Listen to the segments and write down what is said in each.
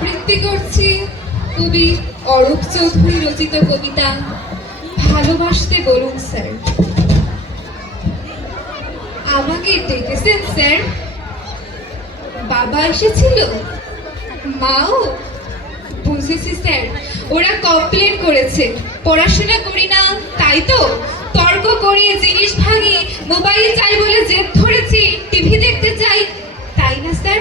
আবৃত্তি করছি কবি অরূপ চৌধুরী রচিত কবিতা ভালোবাসতে বলুন, স্যার। আমাকে ডেকেছেন, স্যার। বাবা এসেছিল? মাও? বুঝেছি, স্যার। ওরা কমপ্লেন করেছে। পড়াশোনা করি না, তাই তো? তর্ক করিয়ে জিনিস ভাঙি মোবাইল চাই বলে জেদ ধরেছি টিভি দেখতে চাই তাই না স্যার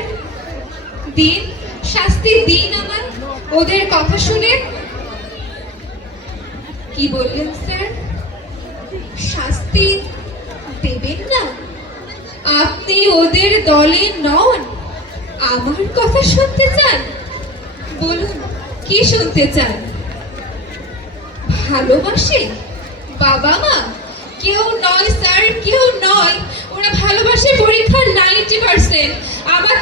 দিন শাস্তি দিন আমার ওদের কথা শুনে কি বললেন, স্যার? শাস্তি দেবেন না? আপনি ওদের দলে নন। আমার কথা শুনতে চান? বলুন, কি শুনতে চান? ভালোবাসে? বাবা মা কেউ নয়, স্যার, কেউ নয়। ওরা ভালোবাসে পরীক্ষার নাইনটি পার্সেন্ট আমাকে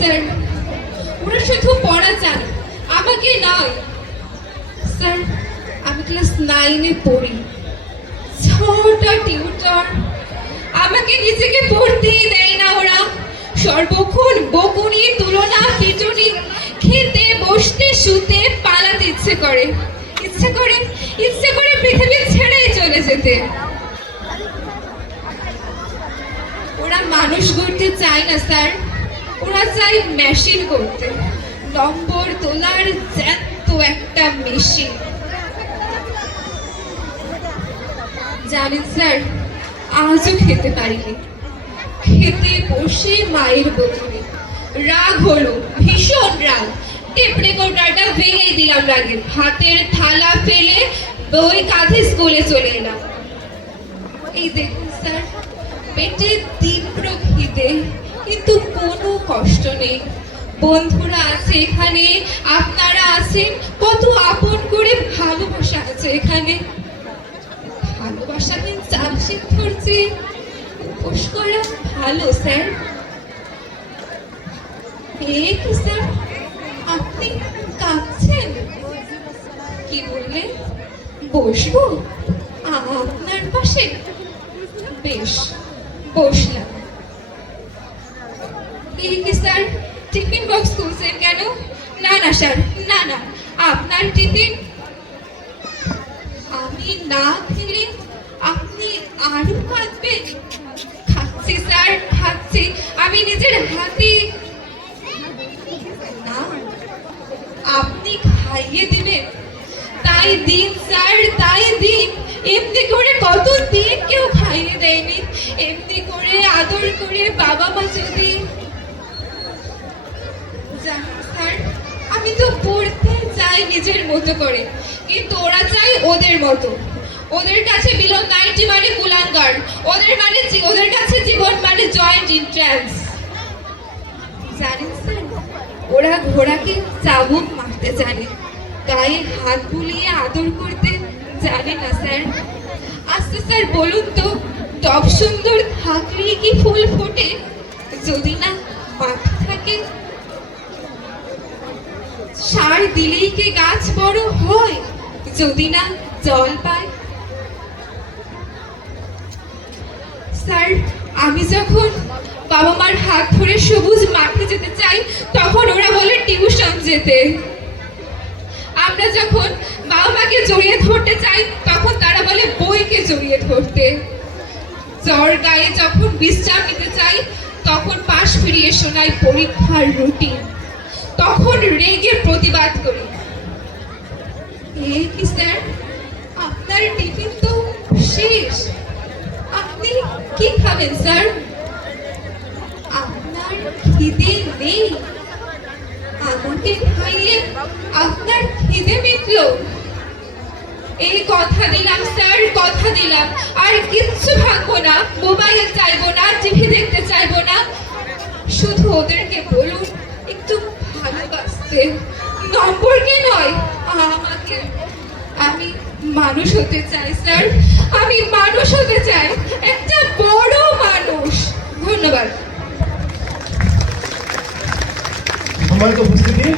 স্যার, ওরা শুধু পড়া চান আমাকে নয়। স্যার, আমি ক্লাস নাইনে পড়ি। ছটা টিউটর, আমাকে নিজেকে পড়তেই দেয় না ওরা। সর্বক্ষণ বকুনি, তুলনা পিটুনি খেতে, বসতে, শুতে, পালাতে ইচ্ছে করে। ইচ্ছে করে ইচ্ছে করে পৃথিবী ছেড়েই চলে যেতে। ওরা মানুষ গড়তে চায় না, স্যার। ওরা চাই মেশিন করতে। নম্বর তোলার জ্যান্ত একটা মেশিন জানেন স্যার, আজও খেতে পারিনি। খেতে বসে মায়ের বোতলে রাগ হলো, ভীষণ রাগ। টেপ রেকর্ডারটা ভেঙে দিলাম রাগে। হাতের থালা ফেলে বই কাঁধে স্কুলে চলে এলাম। এই দেখুন স্যার, পেটে তীব্র খিদে কিন্তু কোনো কষ্ট নেই। বন্ধুরা আছে এখানে, আপনারা আছেন, কত আপন করে ভালোবাসা আছে এখানে। ভালোবাসা দিন চাপ ধরছে। উপোস করা ভালো, স্যার। কি, স্যার? আপনি কাঁদছেন? কি বললেন বসবো? আপনার পাশে? বেশ, বসলাম। স্যার টিফিন বক্স খুলছেন কেন? না না স্যার না না, আপনার টিফিন আমি না খেলে আপনি আরও কাঁদবেন খাচ্ছি স্যার খাচ্ছি। আমি নিজের হাতে না, আপনি খাইয়ে দিবেন। তাই দিন স্যার তাই দিন। এমনি করে কত দিন কেউ খাইয়ে দেয়নি। এমনি করে আদর করে বাবা মা যদি স্যার, আমি তো পড়তে চাই নিজের মতো করে, কিন্তু ওরা চাই ওদের মতো। ওদের কাছে বিলন নাইনটি মানে কুলাঙ্গার, ওদের মানে ওদের কাছে জীবন মানে জয়েন্ট ইন্ট্রান্স জানেন স্যার, ওরা ঘোড়াকে চাবুক মারতে জানে, গায়ে হাত বুলিয়ে আদর করতে জানে না স্যার। আচ্ছা স্যার, বলুন তো টপ সুন্দর থাকলেই কি ফুল ফোটে? যদি না মাটি থাকে সার দিলেই কি গাছ বড় হয়? যদি না জল পায় স্যার, আমি যখন বাবা মার হাত ধরে সবুজ মাঠে যেতে চাই, তখন ওরা বলে টিউশন যেতে। আমরা যখন বাবা মাকে জড়িয়ে ধরতে চাই, তখন তারা বলে বইকে জড়িয়ে ধরতে। জ্বর গায়ে যখন বিশ্রাম নিতে চাই, তখন পাশ ফিরিয়ে শোনায় পরীক্ষার রুটিন। তখন রেগে প্রতিবাদ করি। স্যার? আপনার টিফিন তো শেষ। আপনি কি খাবেন, স্যার? আপনার খিদে নেই। আমাকে খাইয়ে আপনার খিদে মিটলো। এই কথা দিলাম, স্যার, কথা দিলাম। আর কিচ্ছু ভাঙবো না, মোবাইল চাইব না, টিভি দেখতে চাইব না। শুধু ওদেরকে বলুন ভালোবাসতে নম্বরকে নয়? আমাকে। আমি মানুষ হতে চাই, স্যার। আমি মানুষ হতে চাই, একটা বড় মানুষ। ধন্যবাদ। সম্মানিত উপস্থিতি,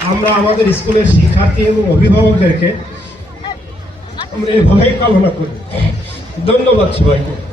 আমরা আমাদের স্কুলের শিক্ষার্থী এবং অভিভাবকদেরকে আমরা এভাবেই কামনা করি। ধন্যবাদ সবাইকে।